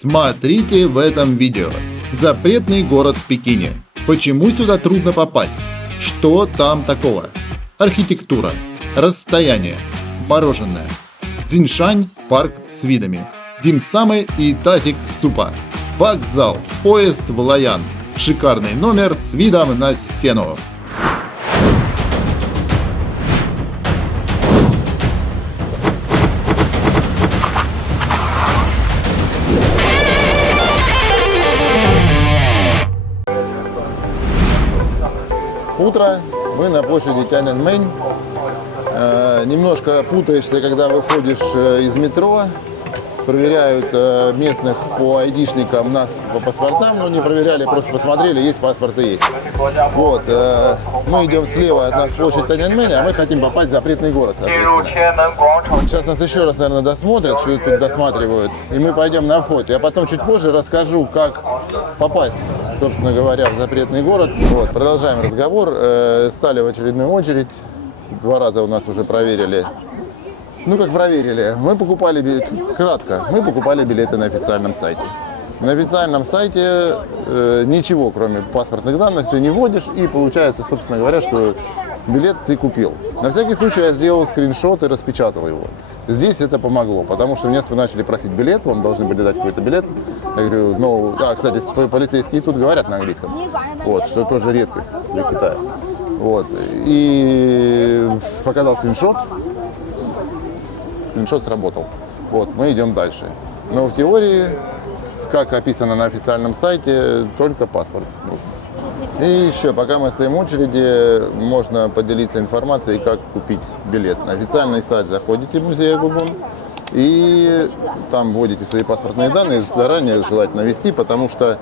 Смотрите в этом видео. Запретный город в Пекине. Почему сюда трудно попасть? Что там такого? Архитектура, расстояние, мороженое. Цзиньшань, парк с видами. Димсамы и тазик супа. Вокзал, поезд в Лоян. Шикарный номер с видом на стену. Утро, мы на площади Тяньаньмэнь. Немножко путаешься, когда выходишь из метро. Проверяют местных по айдишникам, нас по паспортам, но не проверяли, просто посмотрели, есть паспорт и есть. Вот, мы идем слева от нас площадь Тяньаньмэнь, а мы хотим попасть в запретный город, соответственно. Сейчас нас еще раз, наверное, досмотрят, что тут досматривают, и мы пойдем на вход. Я потом чуть позже расскажу, как попасть, собственно говоря, в запретный город. Вот, продолжаем разговор. Стали в очередную очередь. 2 раза у нас уже проверили. Ну, как проверили, мы покупали билеты на официальном сайте. На официальном сайте ничего, кроме паспортных данных, ты не вводишь, и получается, собственно говоря, что билет ты купил. На всякий случай я сделал скриншот и распечатал его. Здесь это помогло, потому что меня начали просить билет, вам должны были дать какой-то билет. Я говорю, ну, да, кстати, полицейские тут говорят на английском, вот, что тоже редкость для Китая. Вот, и показал скриншот. Скриншот сработал. Вот, мы идем дальше. Но в теории, как описано на официальном сайте, только паспорт нужен. И еще, пока мы стоим в очереди, можно поделиться информацией, как купить билет. На официальный сайт заходите в музей Губун и там вводите свои паспортные данные, заранее желательно ввести, потому что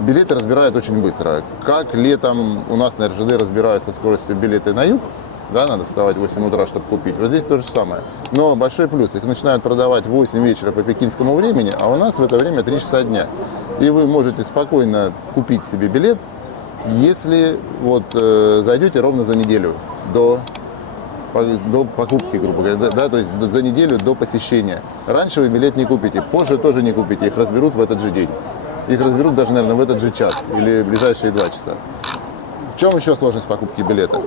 билеты разбирают очень быстро. Как летом у нас на РЖД разбирают со скоростью билеты на юг, да, надо вставать в 8 утра, чтобы купить. Вот здесь то же самое. Но большой плюс, их начинают продавать в 8 вечера по пекинскому времени, а у нас в это время 3 часа дня. И вы можете спокойно купить себе билет, если вот зайдете ровно за неделю до покупки, грубо говоря, да, то есть за неделю до посещения. Раньше вы билет не купите, позже тоже не купите, их разберут в этот же день. Их разберут даже, наверное, в этот же час или в ближайшие 2 часа. В чем еще сложность покупки билета?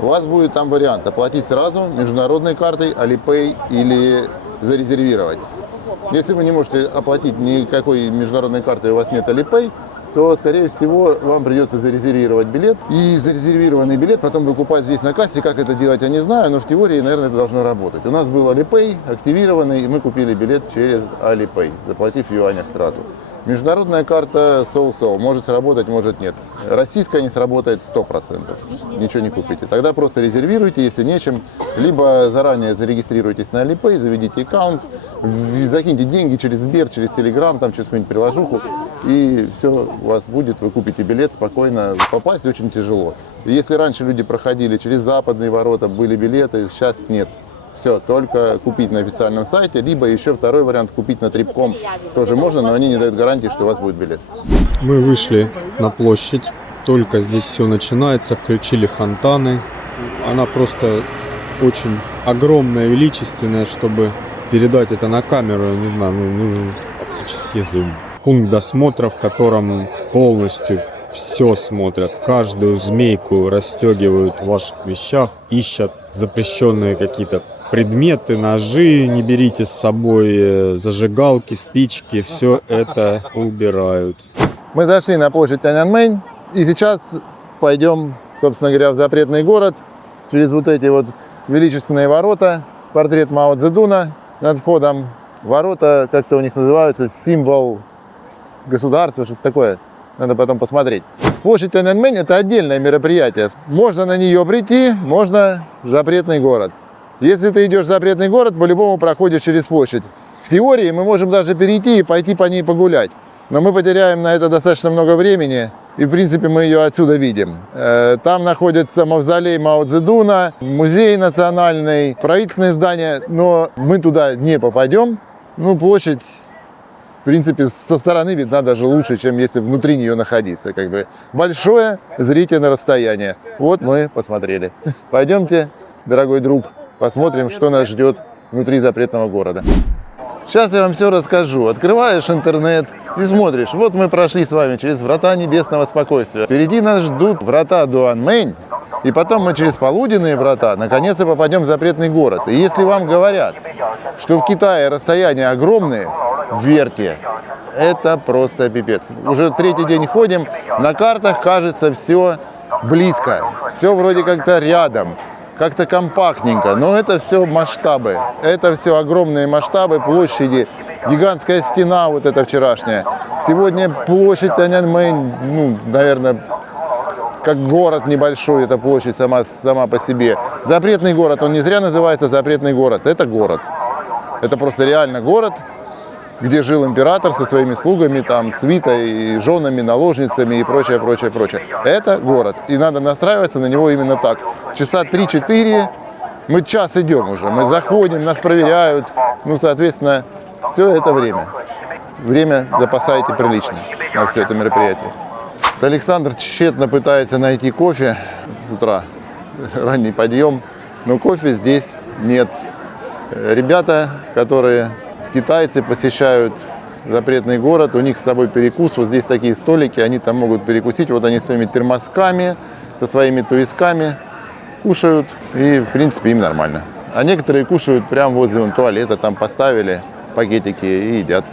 У вас будет там вариант оплатить сразу международной картой, Alipay или зарезервировать. Если вы не можете оплатить никакой международной картой, у вас нет Alipay, то, скорее всего, вам придется зарезервировать билет. И зарезервированный билет потом выкупать здесь на кассе. Как это делать, я не знаю, но в теории, наверное, это должно работать. У нас был Alipay активированный, и мы купили билет через Alipay, заплатив в юанях сразу. Международная карта so-so, может сработать, может нет. Российская не сработает 100%, ничего не купите. Тогда просто резервируйте, если нечем, либо заранее зарегистрируйтесь на Alipay, заведите аккаунт, закиньте деньги через Сбер, через Telegram, там через какую-нибудь приложуху, и все у вас будет, вы купите билет спокойно. Попасть очень тяжело. Если раньше люди проходили через западные ворота, были билеты, сейчас нет. Все, только купить на официальном сайте, либо еще второй вариант купить на Trip.com тоже можно, но они не дают гарантии, что у вас будет билет. Мы вышли на площадь, только здесь все начинается, включили фонтаны. Она просто очень огромная, величественная, чтобы передать это на камеру, я не знаю, нужен оптический зум. Пункт досмотра, в котором полностью все смотрят, каждую змейку расстегивают в ваших вещах, ищут запрещенные какие-то предметы, ножи, не берите с собой зажигалки, спички, все это убирают. Мы зашли на площадь Тяньаньмэнь и сейчас пойдем, собственно говоря, в запретный город через вот эти вот величественные ворота. Портрет Мао Цзэдуна над входом. Ворота, как-то у них называются, символ государства, что-то такое. Надо потом посмотреть. Площадь Тяньаньмэнь – это отдельное мероприятие. Можно на нее прийти, можно в запретный город. Если ты идешь в запретный город, по-любому проходишь через площадь. В теории мы можем даже перейти и пойти по ней погулять. Но мы потеряем на это достаточно много времени. И, в принципе, мы ее отсюда видим. Там находится мавзолей Мао Цзэдуна, музей национальный, правительственное здание. Но мы туда не попадем. Ну, площадь, в принципе, со стороны видна даже лучше, чем если внутри нее находиться. Как бы большое зрительное расстояние. Вот мы посмотрели. Пойдемте, дорогой друг, посмотрим, что нас ждет внутри запретного города. Сейчас я вам все расскажу. Открываешь интернет и смотришь. Вот мы прошли с вами через врата небесного спокойствия. Впереди нас ждут врата Дуанмэнь. И потом мы через полуденные врата наконец-то попадем в запретный город. И если вам говорят, что в Китае расстояния огромные, верьте. Это просто пипец. Уже третий день ходим. На картах кажется все близко. Все вроде как-то рядом. Как-то компактненько, но это все масштабы, это все огромные масштабы, площади, гигантская стена вот эта вчерашняя. Сегодня площадь Тяньаньмэнь, ну, наверное, как город небольшой, эта площадь сама по себе. Запретный город, он не зря называется запретный город, это город. Это просто реально город, где жил император со своими слугами, там, свитой, женами, наложницами и прочее, прочее, прочее. Это город, и надо настраиваться на него именно так. Часа 3-4, мы час идем уже, мы заходим, нас проверяют, ну, соответственно, все это время. Время запасайте прилично на все это мероприятие. Александр тщетно пытается найти кофе с утра, ранний подъем, но кофе здесь нет. Ребята, китайцы посещают запретный город, у них с собой перекус, вот здесь такие столики, они там могут перекусить, вот они своими термосками, со своими туисками кушают, и в принципе им нормально. А некоторые кушают прямо возле туалета, там поставили пакетики и едят.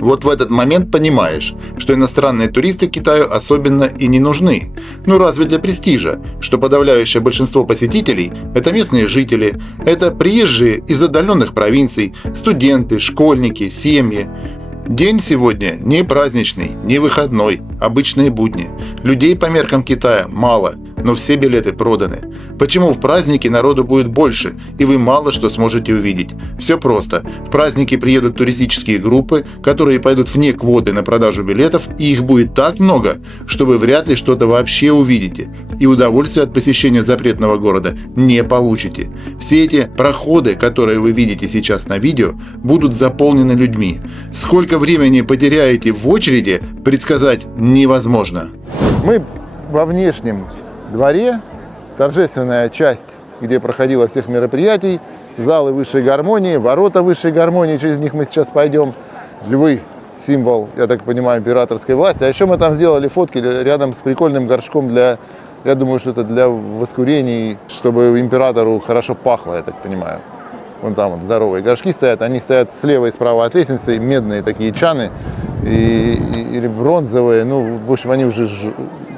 Вот в этот момент понимаешь, что иностранные туристы Китаю особенно и не нужны. Ну разве для престижа, что подавляющее большинство посетителей – это местные жители, это приезжие из отдаленных провинций, студенты, школьники, семьи. День сегодня не праздничный, не выходной, обычные будни. Людей по меркам Китая мало, но все билеты проданы. Почему в праздники народу будет больше, и вы мало что сможете увидеть? Все просто. В праздники приедут туристические группы, которые пойдут вне квоты на продажу билетов, и их будет так много, что вы вряд ли что-то вообще увидите. И удовольствия от посещения запретного города не получите. Все эти проходы, которые вы видите сейчас на видео, будут заполнены людьми. Сколько времени потеряете в очереди, предсказать невозможно. Мы во внешнем дворе, торжественная часть, где проходило всех мероприятий, залы высшей гармонии, ворота высшей гармонии, через них мы сейчас пойдем. Львы, символ, я так понимаю, императорской власти. А еще мы там сделали фотки рядом с прикольным горшком для, я думаю, что это для воскурений, чтобы императору хорошо пахло, я так понимаю. Вон там вот здоровые горшки стоят, они стоят слева и справа от лестницы, медные такие чаны, или бронзовые, ну, в общем, они уже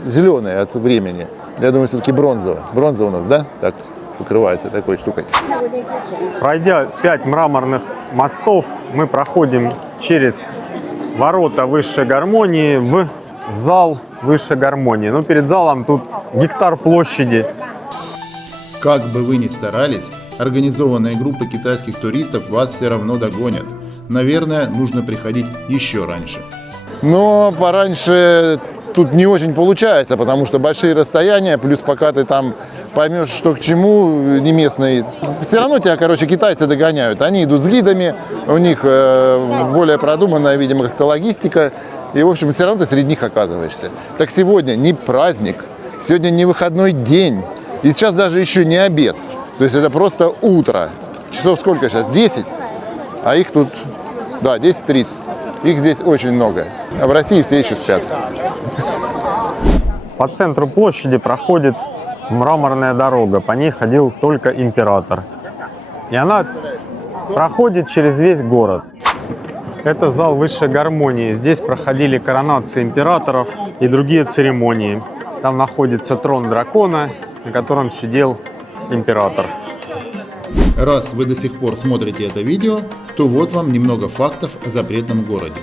зеленые от времени. Я думаю, все-таки бронзовая. Бронза у нас, да? Так, покрывается такой штукой. Пройдя 5 мраморных мостов, мы проходим через ворота высшей гармонии в зал высшей гармонии. Но перед залом тут гектар площади. Как бы вы ни старались, организованные группы китайских туристов вас все равно догонят. Наверное, нужно приходить еще раньше. Но пораньше тут не очень получается, потому что большие расстояния, плюс пока ты там поймешь, что к чему, не местный, все равно тебя, китайцы догоняют. Они идут с гидами, у них более продуманная, видимо, как-то логистика, и, в общем, все равно ты среди них оказываешься. Так сегодня не праздник, сегодня не выходной день, и сейчас даже еще не обед. То есть это просто утро. Часов сколько сейчас? 10? А их тут, да, 10:30. Их здесь очень много. А в России все еще спят. По центру площади проходит мраморная дорога. По ней ходил только император. И она проходит через весь город. Это зал высшей гармонии. Здесь проходили коронации императоров и другие церемонии. Там находится трон дракона, на котором сидел император. Раз вы до сих пор смотрите это видео, то вот вам немного фактов о запретном городе.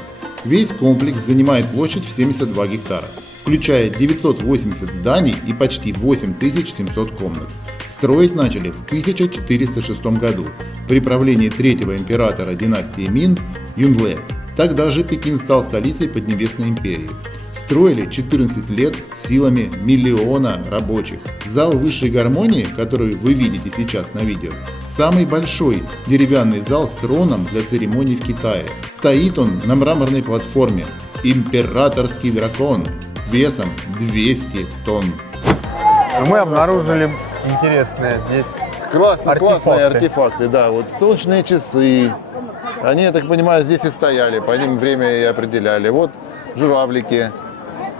Весь комплекс занимает площадь в 72 гектара, включая 980 зданий и почти 8700 комнат. Строить начали в 1406 году при правлении третьего императора династии Мин Юнле. Тогда же Пекин стал столицей Поднебесной империи. Строили 14 лет силами миллиона рабочих. Зал высшей гармонии, который вы видите сейчас на видео, самый большой деревянный зал с троном для церемоний в Китае. Стоит он на мраморной платформе. Императорский дракон весом 200 тонн. Мы обнаружили интересное здесь Классные артефакты, да. Вот солнечные часы. Они, я так понимаю, здесь и стояли, по ним время и определяли. Вот журавлики.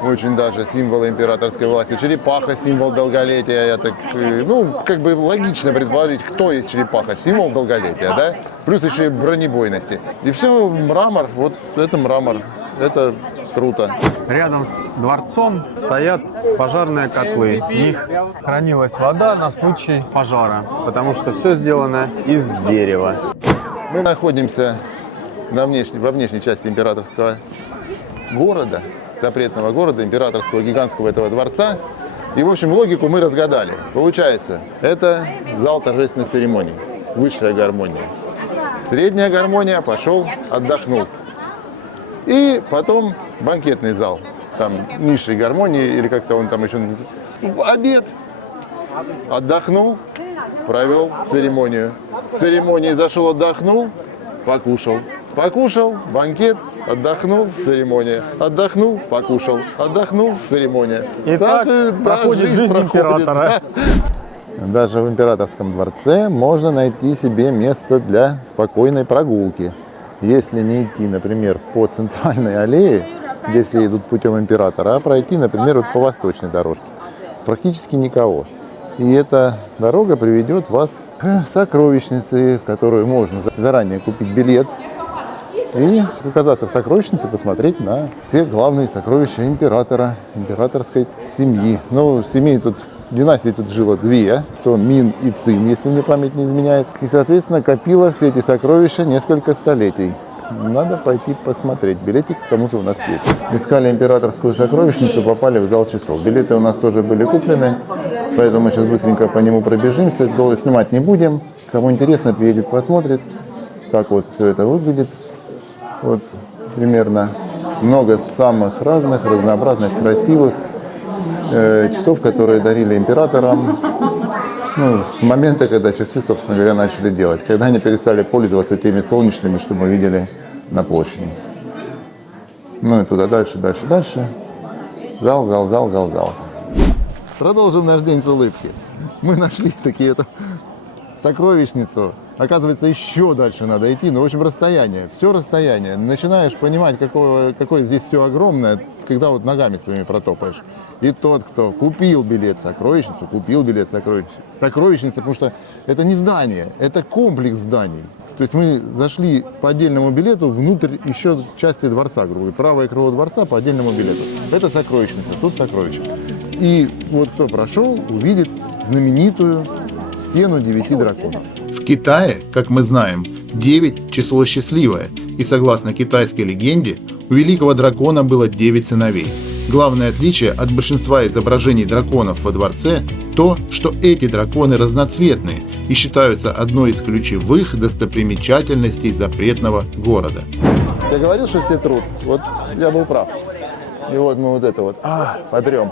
Очень даже символ императорской власти. Черепаха, символ долголетия. Я так, ну, как бы логично предположить, кто есть черепаха. Символ долголетия, да? Плюс еще и бронебойности. И все мрамор. Вот это мрамор. Это круто. Рядом с дворцом стоят пожарные котлы. В них хранилась вода на случай пожара, потому что все сделано из дерева. Мы находимся во внешней части императорского города, запретного города, императорского гигантского этого дворца. И, в общем, логику мы разгадали. Получается, это зал торжественных церемоний, высшая гармония. Средняя гармония, пошел, отдохнул. И потом банкетный зал, там низшей гармонии, или как-то он там еще... Обед. Отдохнул, провел церемонию. С церемонии зашел, отдохнул, покушал. Покушал, банкет, отдохнул, церемония. Отдохнул, покушал. Отдохнул, церемония. И так проходит жизнь императора. Да. Даже в императорском дворце можно найти себе место для спокойной прогулки. Если не идти, например, по центральной аллее, где все идут путем императора, а пройти, например, вот по восточной дорожке. Практически никого. И эта дорога приведет вас к сокровищнице, в которую можно заранее купить билет и оказаться в сокровищнице, посмотреть на все главные сокровища императора, императорской семьи. Ну, семей тут, династий тут жило две, то Мин и Цин, если мне память не изменяет. И, соответственно, копила все эти сокровища несколько столетий. Надо пойти посмотреть. Билетик к тому же у нас есть. Искали императорскую сокровищницу, попали в зал часов. Билеты у нас тоже были куплены, поэтому мы сейчас быстренько по нему пробежимся. Долго снимать не будем. Кому интересно, приедет, посмотрит, как вот все это выглядит. Вот примерно много самых разных, разнообразных, красивых часов, которые дарили императорам. Ну, с момента, когда часы, собственно говоря, начали делать. Когда они перестали пользоваться теми солнечными, что мы видели на площади. Ну и туда дальше. Зал. Продолжим наш день с улыбки. Мы нашли такие эту сокровищницу. Оказывается, еще дальше надо идти, но в общем расстояние. Все расстояние. Начинаешь понимать, какое здесь все огромное, когда вот ногами своими протопаешь. И тот, кто купил билет в сокровищницу, сокровищница, потому что это не здание, это комплекс зданий. То есть мы зашли по отдельному билету внутрь еще части дворца, грубо говоря, правое крыло дворца по отдельному билету. Это сокровищница, тут сокровище. И вот кто прошел, увидит знаменитую стену 9 драконов. В Китае, как мы знаем, 9 – число счастливое, и согласно китайской легенде, у великого дракона было 9 сыновей. Главное отличие от большинства изображений драконов во дворце – то, что эти драконы разноцветные и считаются одной из ключевых достопримечательностей запретного города. Я говорил, что все труд. Вот я был прав. И вот мы вот это вот потрем.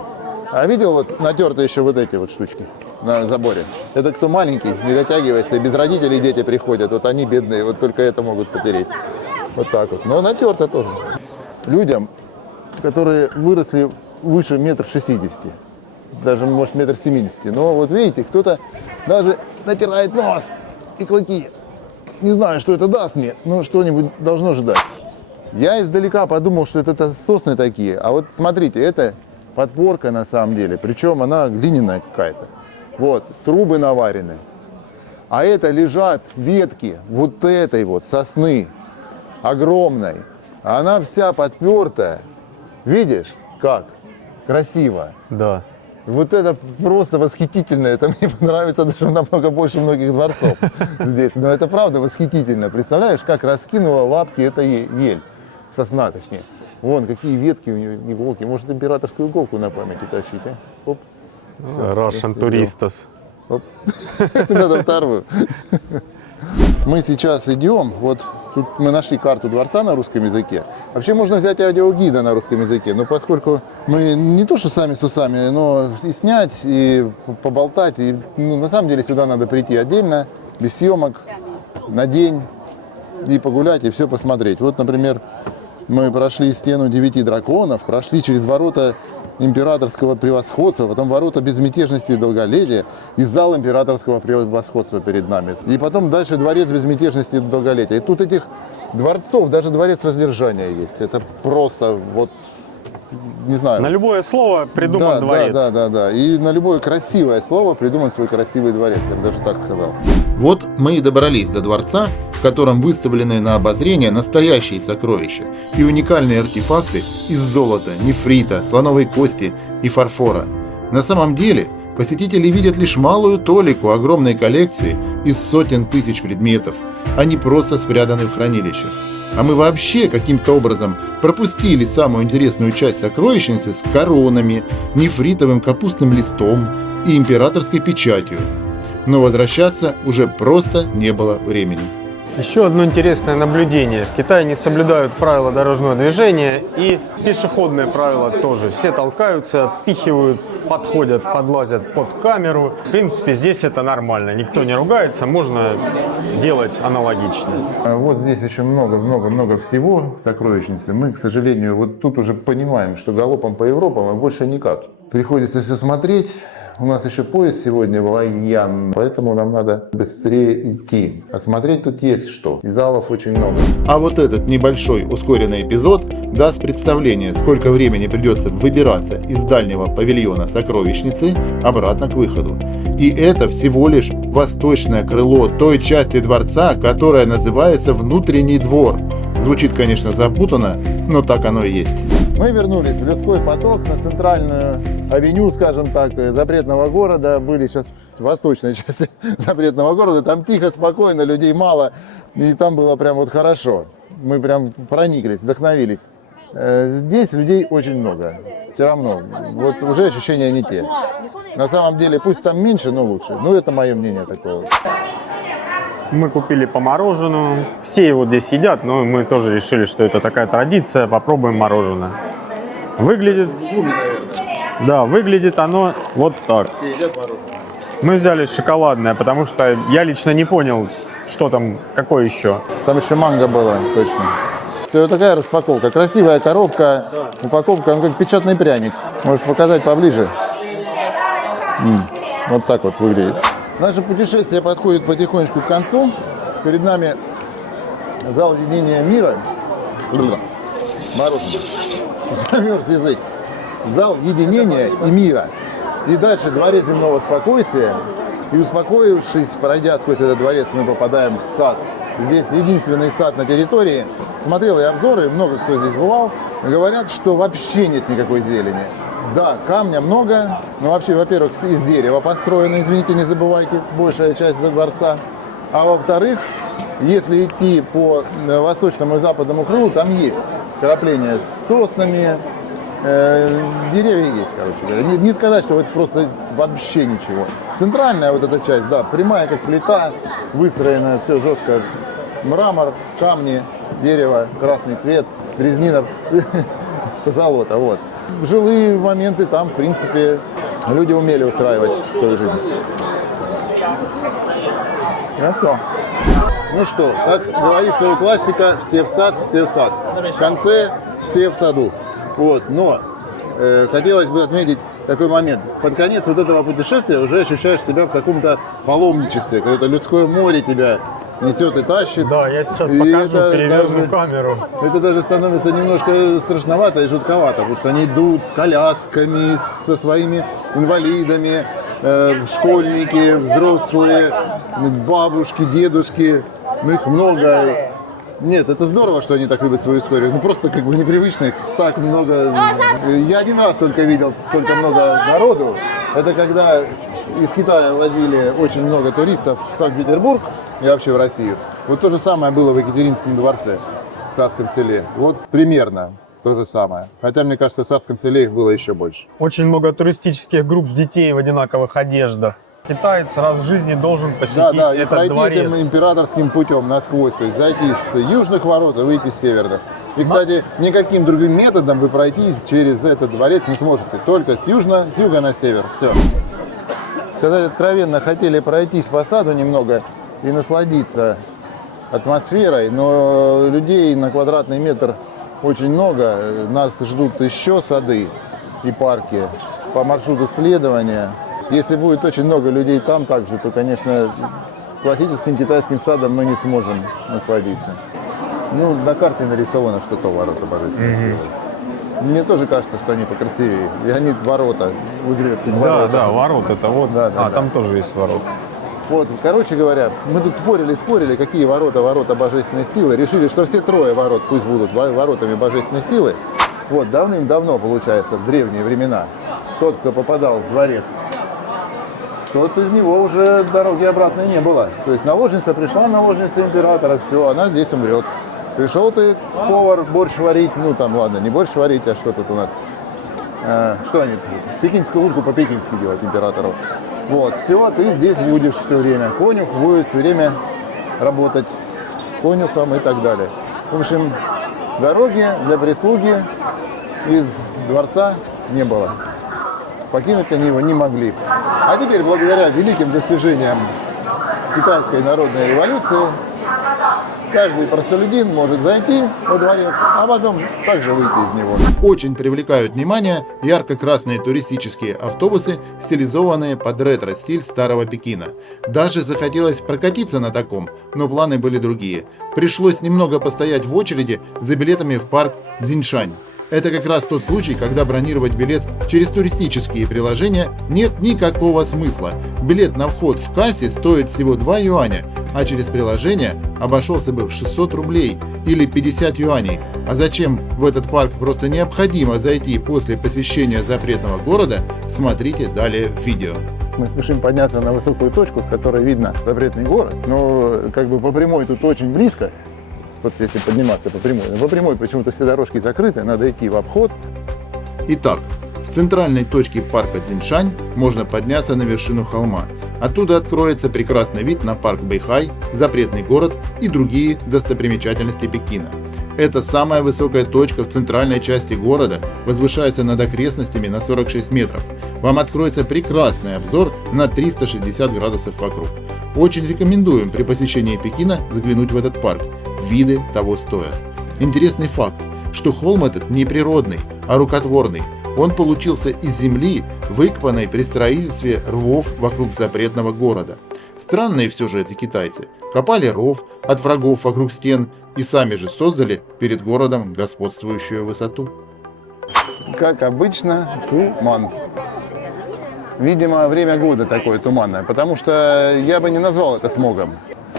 А видел вот натерты еще вот эти вот штучки на заборе? Это кто маленький, не дотягивается, и без родителей дети приходят. Вот они бедные, вот только это могут потереть. Вот так вот. Но натерто тоже. Людям, которые выросли выше 1,60 м, даже, может, 1,70 м. Но вот видите, кто-то даже натирает нос и клыки. Не знаю, что это даст мне, но что-нибудь должно же дать. Я издалека подумал, что это сосны такие. А вот смотрите, это подпорка на самом деле. Причем она глиняная какая-то. Вот, трубы наварены. А это лежат ветки вот этой вот сосны, огромной. Она вся подпертая. Видишь, как? Красиво. Да. Вот это просто восхитительно. Это мне нравится даже намного больше многих дворцов здесь. Но это правда восхитительно. Представляешь, как раскинула лапки эта ель. Сосна, точнее. Вон, какие ветки у нее, иголки. Может, императорскую иголку на памяти тащить, а? Оп. Russian туристас. Оп. Надо вторую. Мы сейчас идем, вот тут мы нашли карту дворца на русском языке. Вообще можно взять аудиогида на русском языке, но поскольку мы не то что сами с усами, но и снять, и поболтать, и на самом деле сюда надо прийти отдельно, без съемок, на день, и погулять, и все посмотреть. Вот, например, мы прошли стену 9 драконов, прошли через ворота императорского превосходства, потом ворота безмятежности и долголетия и зал императорского превосходства перед нами. И потом дальше дворец безмятежности и долголетия. И тут этих дворцов, даже дворец воздержания есть. Это просто вот, не знаю. На любое слово придуман дворец. Да. И на любое красивое слово придуман свой красивый дворец, я бы даже так сказал. Вот мы и добрались до дворца, в котором выставлены на обозрение настоящие сокровища и уникальные артефакты из золота, нефрита, слоновой кости и фарфора. На самом деле, посетители видят лишь малую толику огромной коллекции из сотен тысяч предметов, они просто спрятаны в хранилищах. А мы вообще каким-то образом пропустили самую интересную часть сокровищницы с коронами, нефритовым капустным листом и императорской печатью. Но возвращаться уже просто не было времени. Еще одно интересное наблюдение. В Китае не соблюдают правила дорожного движения и пешеходные правила тоже. Все толкаются, отпихивают, подходят, подлазят под камеру. В принципе, здесь это нормально. Никто не ругается, можно делать аналогично. Вот здесь еще много всего в сокровищнице. Мы, к сожалению, вот тут уже понимаем, что галопом по Европам и больше никак. Приходится все смотреть. У нас еще поезд сегодня в Лайян, поэтому нам надо быстрее идти. А смотреть тут есть что. И залов очень много. А вот этот небольшой ускоренный эпизод даст представление, сколько времени придется выбираться из дальнего павильона сокровищницы обратно к выходу. И это всего лишь восточное крыло той части дворца, которая называется внутренний двор. Звучит, конечно, запутанно, но так оно и есть. Мы вернулись в людской поток на центральную авеню, скажем так, запретного города. Были сейчас в восточной части запретного города. Там тихо, спокойно, людей мало. И там было прям вот хорошо. Мы прям прониклись, вдохновились. Здесь людей очень много. Все равно. Вот уже ощущения не те. На самом деле, пусть там меньше, но лучше. Ну, это мое мнение такое. Мы купили по мороженому. Все его здесь едят, но мы тоже решили, что это такая традиция. Попробуем мороженое. Выглядит оно вот так. Все едят мороженое. Мы взяли шоколадное, потому что я лично не понял, что там, какое еще. Там еще манго было, точно. Это такая распаковка. Красивая коробка, упаковка, он как печатный пряник. Можешь показать поближе. Вот так вот выглядит. Наше путешествие подходит потихонечку к концу. Перед нами зал единения мира. Мороженое. Замерз язык. Зал единения и мира. И дальше дворец земного спокойствия. И успокоившись, пройдя сквозь этот дворец, мы попадаем в сад. Здесь единственный сад на территории. Смотрел я обзоры, много кто здесь бывал. Говорят, что вообще нет никакой зелени. Да, камня много, но вообще, во-первых, все из дерева построено, извините, не забывайте, большая часть дворца. А во-вторых, если идти по восточному и западному крылу, там есть вкрапления с соснами, деревья есть, короче говоря. Не сказать, что это просто вообще ничего. Центральная вот эта часть, да, прямая как плита, выстроена, все жестко. Мрамор, камни, дерево, красный цвет, резнина, позолота, вот. Жилые моменты там, в принципе, люди умели устраивать свою жизнь. Хорошо. Ну что, как говорится у классика, все в сад, все в сад. В конце все в саду. Вот, но хотелось бы отметить такой момент. Под конец вот этого путешествия уже ощущаешь себя в каком-то паломничестве, какое-то людское море тебя несет и тащит. Да, я сейчас И покажу, это переверну даже- камеру. Это даже становится немножко страшновато и жутковато, потому что они идут с колясками, со своими инвалидами, школьники, взрослые, бабушки, дедушки, ну их много. Нет, это здорово, что они так любят свою историю, ну просто как бы непривычно, их так много. Я один раз только видел столько много народу, это когда из Китая возили очень много туристов в Санкт-Петербург и вообще в Россию. Вот то же самое было в Екатеринском дворце, в Царском селе. Вот примерно то же самое. Хотя, мне кажется, в Царском селе их было еще больше. Очень много туристических групп детей в одинаковых одеждах. Китаец раз в жизни должен посетить Да, и этот пройти дворец. этим императорским путем насквозь, то есть зайти с южных ворот и выйти с северных. И, кстати, никаким другим методом вы пройти через этот дворец не сможете, только с юга на север. Все. Сказать откровенно, хотели пройтись по саду немного и насладиться атмосферой, но людей на квадратный метр очень много, нас ждут еще сады. и парки по маршруту следования. Если будет очень много людей там также, то, конечно, классическим китайским садом мы не сможем насладиться. Ну, на карте нарисовано, что то ворота божественной силы. Мне тоже кажется, что они покрасивее. И они ворота выглядят как ворота. Да, ворот это вот. Да, да, да. Там тоже есть ворот. Вот, короче говоря, мы тут спорили, какие ворота божественной силы. Решили, что все трое ворот пусть будут воротами божественной силы. Вот, давным-давно, получается, в древние времена, тот, кто попадал в дворец, тот из него уже дороги обратной не было. То есть наложница пришла, наложница императора, все, она здесь умрет. Пришел ты, повар, борщ варить, ну там, ладно, не борщ варить, а что тут у нас? Что они? Пекинскую утку по-пекински делать императору. Вот, все, ты здесь будешь все время. Конюх будет все время работать конюхом и так далее. В общем, дороги для прислуги из дворца не было. Покинуть они его не могли. А теперь, благодаря великим достижениям Китайской народной революции, каждый простолюдин может зайти во дворец, а потом также выйти из него. Очень привлекают внимание ярко-красные туристические автобусы, стилизованные под ретро-стиль старого Пекина. Даже захотелось прокатиться на таком, но планы были другие. Пришлось немного постоять в очереди за билетами в парк Цзиньшань. Это как раз тот случай, когда бронировать билет через туристические приложения нет никакого смысла. Билет на вход в кассе стоит всего 2 юаня, а через приложение обошелся бы в 600 рублей или 50 юаней. А зачем в этот парк просто необходимо зайти после посещения запретного города, смотрите далее в видео. Мы спешим подняться на высокую точку, с которой видно запретный город, но как бы по прямой тут очень близко. Вот если подниматься по прямой. По прямой почему-то все дорожки закрыты, надо идти в обход. Итак, в центральной точке парка Цзиньшань можно подняться на вершину холма. Оттуда откроется прекрасный вид на парк Бэйхай, запретный город и другие достопримечательности Пекина. Это самая высокая точка в центральной части города, возвышается над окрестностями на 46 метров. Вам откроется прекрасный обзор на 360 градусов вокруг. Очень рекомендуем при посещении Пекина заглянуть в этот парк. Виды того стоят. Интересный факт, что холм этот не природный, а рукотворный. Он получился из земли, выкопанной при строительстве рвов вокруг запретного города. Странные все же эти китайцы. Копали ров от врагов вокруг стен и сами же создали перед городом господствующую высоту. Как обычно, туман. Видимо, время года такое туманное, потому что я бы не назвал это смогом.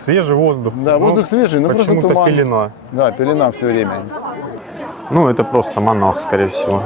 Свежий воздух. Да, воздух свежий, но просто почему-то туман. пелена. Да, пелена все время. Ну, это просто монах, скорее всего.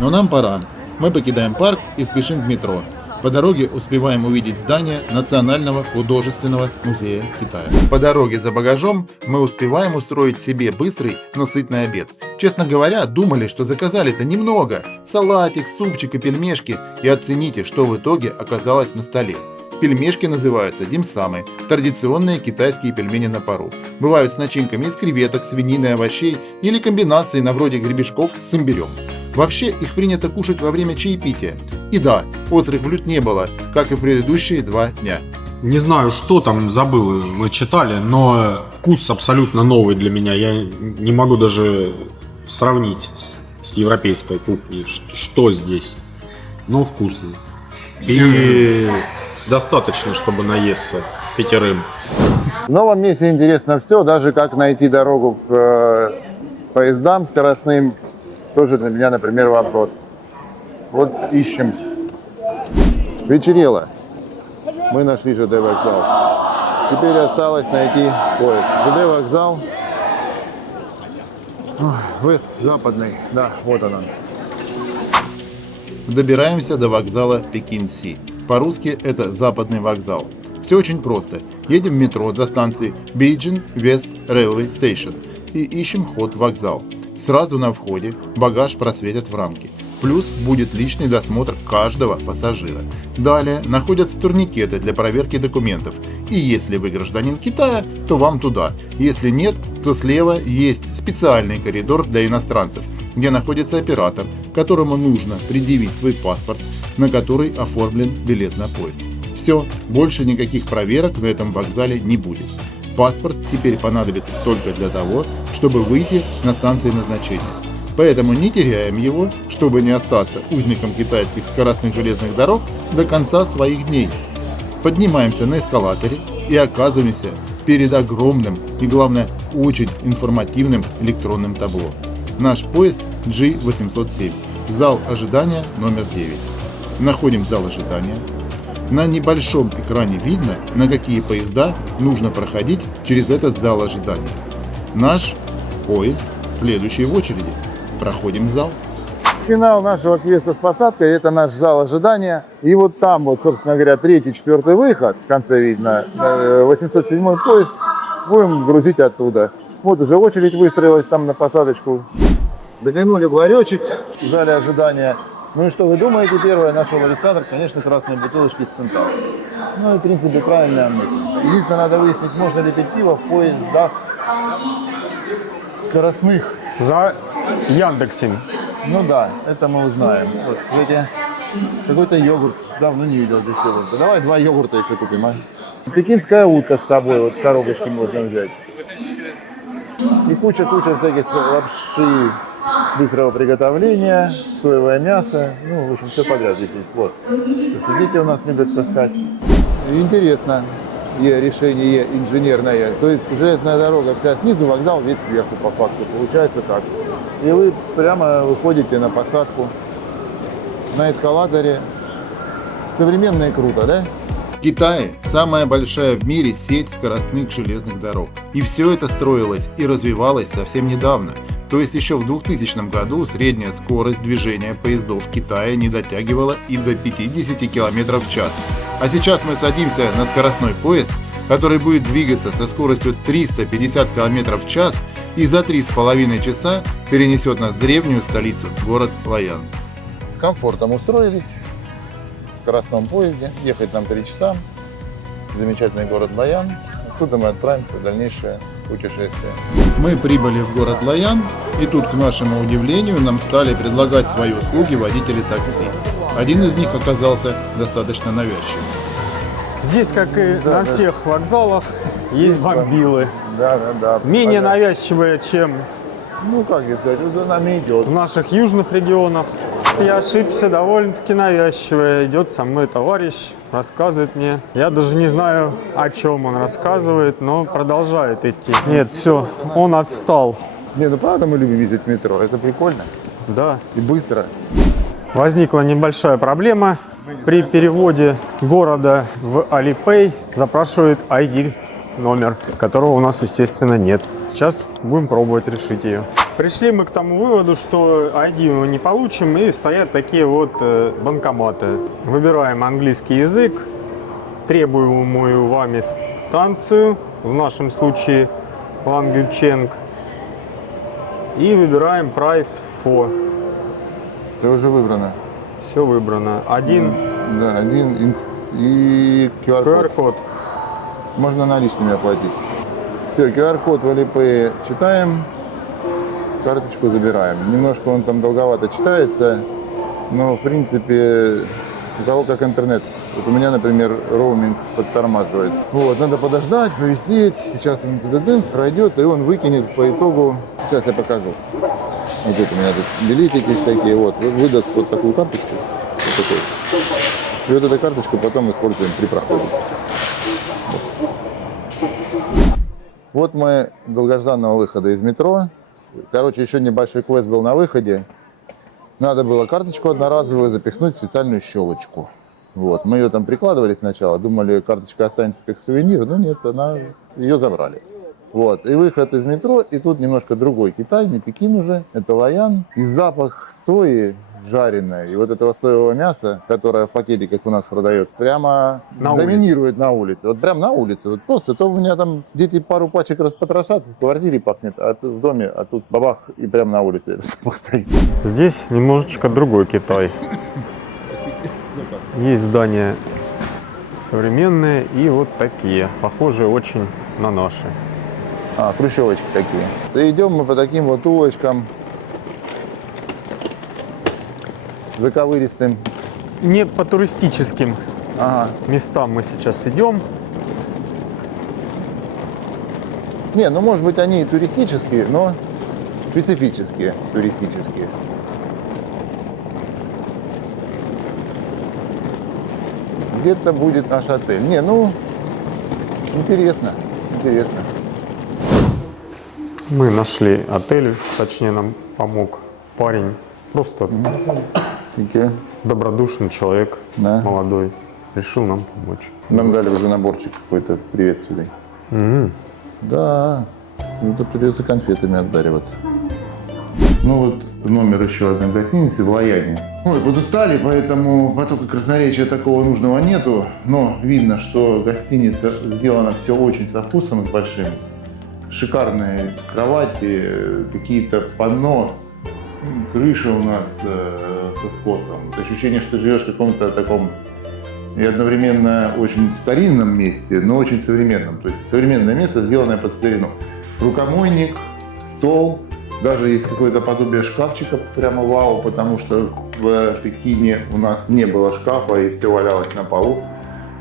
Но нам пора. Мы покидаем парк и спешим в метро. По дороге успеваем увидеть здание Национального художественного музея Китая. По дороге за багажом мы успеваем устроить себе быстрый, но сытный обед. Честно говоря, думали, что заказали-то немного. Салатик, супчик и пельмешки. И оцените, что в итоге оказалось на столе. Пельмешки называются димсамы, традиционные китайские пельмени на пару. Бывают с начинками из креветок, свинины, овощей или комбинации на вроде гребешков с имбирем. Вообще их принято кушать во время чаепития. И да, острых блюд не было, как и в предыдущие 2 дня. Не знаю, что там забыл, мы читали, но вкус абсолютно новый для меня. Я не могу даже сравнить с европейской кухней, что здесь. Но вкусно. И достаточно, чтобы наесться 5. В новом месте интересно все, даже как найти дорогу к поездам скоростным. Тоже для меня, например, вопрос. Вот ищем. Вечерело. Мы нашли ЖД вокзал. Теперь осталось найти поезд. ЖД вокзал. Вест западный. Да, вот он. Добираемся до вокзала Пекин-Си. По-русски это западный вокзал. Все очень просто. Едем в метро до станции Beijing West Railway Station и ищем вход в вокзал. Сразу на входе багаж просветят в рамки. Плюс будет личный досмотр каждого пассажира. Далее находятся турникеты для проверки документов. И если вы гражданин Китая, то вам туда. Если нет, то слева есть специальный коридор для иностранцев, где находится оператор, которому нужно предъявить свой паспорт, на который оформлен билет на поезд. Все, больше никаких проверок на этом вокзале не будет. Паспорт теперь понадобится только для того, чтобы выйти на станции назначения. Поэтому не теряем его, чтобы не остаться узником китайских скоростных железных дорог до конца своих дней. Поднимаемся на эскалаторе и оказываемся перед огромным и, главное, очень информативным электронным табло. Наш поезд G807. Зал ожидания номер 9. Находим зал ожидания. На небольшом экране видно, на какие поезда нужно проходить через этот зал ожидания. Наш поезд следующий в очереди. Проходим зал. Финал нашего квеста с посадкой – это наш зал ожидания. И вот там, вот, собственно говоря, 3-й, 4-й выход, в конце видно, 807-й поезд, будем грузить оттуда. Вот уже очередь выстроилась там на посадочку. Доглянули в ларечек в зале ожидания. Ну и что вы думаете? Первое, нашел инициатор, конечно, красные бутылочки с Центавр. Ну и, в принципе, правильная мысль. Единственное, надо выяснить, можно ли пить пиво в поездах скоростных. За Яндексем. Ну да, это мы узнаем. Вот, кстати, какой-то йогурт. Давно не видел здесь йогурта. Давай 2 йогурта еще купим, а? Пекинская утка с собой, вот в коробочке можно взять. И куча всяких лапши быстрого приготовления, соевое мясо. Ну, в общем, все подряд здесь есть. Вот. Дети у нас любят таскать. Интересно. Решение инженерное. То есть железная дорога вся снизу, вокзал весь сверху по факту. Получается так. И вы прямо выходите на посадку на эскалаторе. Современно и круто, да? В Китае самая большая в мире сеть скоростных железных дорог. И все это строилось и развивалось совсем недавно. То есть еще в 2000 году средняя скорость движения поездов в Китае не дотягивала и до 50 км в час. А сейчас мы садимся на скоростной поезд, который будет двигаться со скоростью 350 км в час и за 3,5 часа перенесет нас в древнюю столицу, город Лоян. Комфортом устроились в скоростном поезде. Ехать нам 3 часа. Замечательный город Лоян. Оттуда мы отправимся в дальнейшее путешествие. Мы прибыли в город Лоян, и тут, к нашему удивлению, нам стали предлагать свои услуги водители такси. Один из них оказался достаточно навязчивым. Здесь, как и на всех вокзалах, есть бомбилы. Да. Менее навязчивые, чем Ну, как я сказать, за нами идет. в наших южных регионах. Я ошибся, довольно-таки навязчивая. Идет со мной товарищ, рассказывает мне. Я даже не знаю, о чем он рассказывает, но продолжает идти. Нет, все, он отстал. Не, ну правда мы любим ездить в метро, это прикольно Да. и быстро. Возникла небольшая проблема. При переводе города в Alipay запрашивает ID номер, которого у нас, естественно, нет. Сейчас будем пробовать решить ее. Пришли мы к тому выводу, что ID мы не получим, и стоят такие вот банкоматы. Выбираем английский язык, требуемую вами станцию, в нашем случае Лангюченг, и выбираем price for. Это уже выбрано. Все выбрано. Один Да, и QR-код. QR-код. Можно наличными оплатить. Все, QR-код в Alipay читаем, карточку забираем. Немножко он там долговато читается, но в принципе у кого как интернет. Вот у меня, например, роуминг подтормаживает. Вот, надо подождать, повисеть. Сейчас он туда пройдет, и он выкинет по итогу. Сейчас я покажу. Вот это у меня тут билетики всякие. Вот, выдаст вот такую карточку. Вот такой. И вот эту карточку потом используем при проходе. Вот мы долгожданного выхода из метро. Короче, еще небольшой квест был на выходе. Надо было карточку одноразовую запихнуть в специальную щелочку. Вот. Мы ее там прикладывали сначала, думали, карточка останется как сувенир, но нет, ее забрали. Вот. И выход из метро, и тут немножко другой Китай, не Пекин уже, это Лоян. И запах сои жареной, и вот этого соевого мяса, которое в пакетиках у нас продается, прямо доминирует на улице. Вот прям на улице. Вот просто, то у меня там дети пару пачек распотрошат, в квартире пахнет, а тут в доме, а тут бабах, и прям на улице этот запах стоит. Здесь немножечко другой Китай. Есть здания современные и вот такие, похожие очень на наши. А, хрущевочки такие. И идем мы по таким вот улочкам заковыристым. Не по туристическим местам мы сейчас идем. Не, ну может быть они и туристические, но специфические, туристические. Где-то будет наш отель. Не, ну, интересно, интересно. Мы нашли отель, точнее нам помог парень. Просто Такие. добродушный человек, Да. молодой. Решил нам помочь. Нам дали уже наборчик какой-то приветственный. Да, это придется конфетами отдариваться. Ну вот номер еще одной гостиницы в Лояне. Ой, подустали, поэтому потока красноречия такого нужного нету. Но видно, что гостиница сделана все очень со вкусом и большим. Шикарные кровати, какие-то панно, крыша у нас со вкусом. Ощущение, что живешь в каком-то таком и одновременно очень старинном месте, но очень современном. То есть современное место, сделанное под старину. Рукомойник, стол, даже есть какое-то подобие шкафчика, прямо вау, потому что в Пекине у нас не было шкафа и все валялось на полу.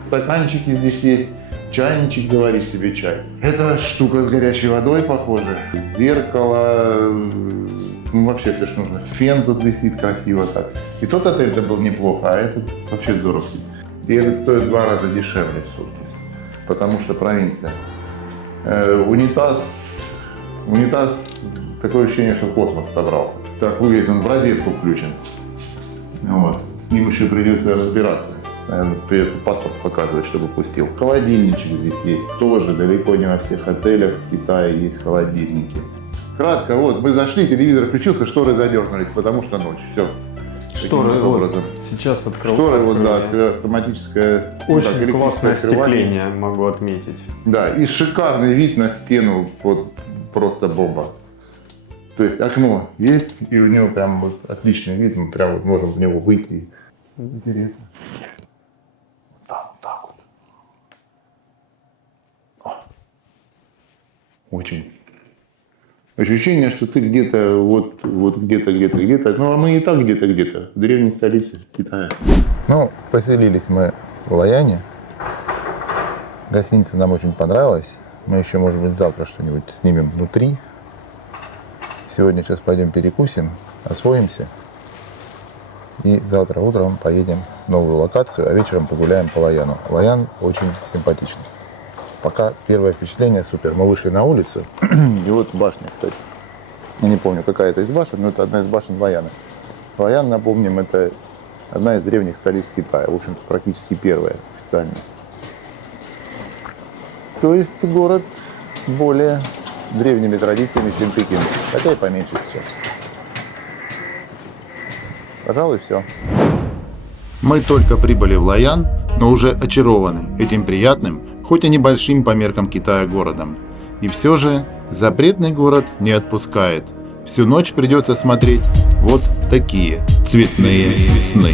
Стаканчики здесь есть, чайничек заварить себе чай. Это штука с горячей водой, похоже. Зеркало, ну, вообще все, что нужно. Фен тут висит красиво так. И тот отель-то был неплохо, а этот вообще здорово. И этот стоит в 2 раза дешевле в сутки, потому что провинция. Унитаз, такое ощущение, что космос собрался. Так выглядит, он в розетку включен. Вот. С ним еще придется разбираться. Наверное, придется паспорт показывать, чтобы пустил. Холодильничек здесь есть. Тоже далеко не во всех отелях в Китае есть холодильники. Кратко, вот, мы зашли, телевизор включился, шторы задернулись, потому что ночь. Все. Шторы, Таким вот, образом. сейчас открыл. Шторы, вот, да, автоматическое. Очень так, классное электрическое открывание. остекление, могу отметить. Да, и шикарный вид на стену, вот просто бомба. То есть окно есть, и у него прям вот отличный вид, мы прям вот можем в него выйти. Интересно. Да, вот так вот. Очень. Ощущение, что ты где-то, вот где-то, ну а мы и так где-то, в древней столице Китая. Ну, поселились мы в Лояне. Гостиница нам очень понравилась. Мы еще, может быть, завтра что-нибудь снимем внутри. Сегодня сейчас пойдем перекусим, освоимся. И завтра утром поедем в новую локацию, а вечером погуляем по Лояну. Лоян очень симпатичный. Пока первое впечатление супер. Мы вышли на улицу, и вот башня, кстати. Я не помню, какая это из башен, но это одна из башен Лояна. Лоян, напомним, это одна из древних столиц Китая. В общем-то, практически первая официально. То есть город более древними традициями, чем Пекин. Хотя и поменьше сейчас. Пожалуй, все. Мы только прибыли в Лоян, но уже очарованы этим приятным, хоть и небольшим по меркам Китая городом. И все же запретный город не отпускает. Всю ночь придется смотреть вот такие цветные сны.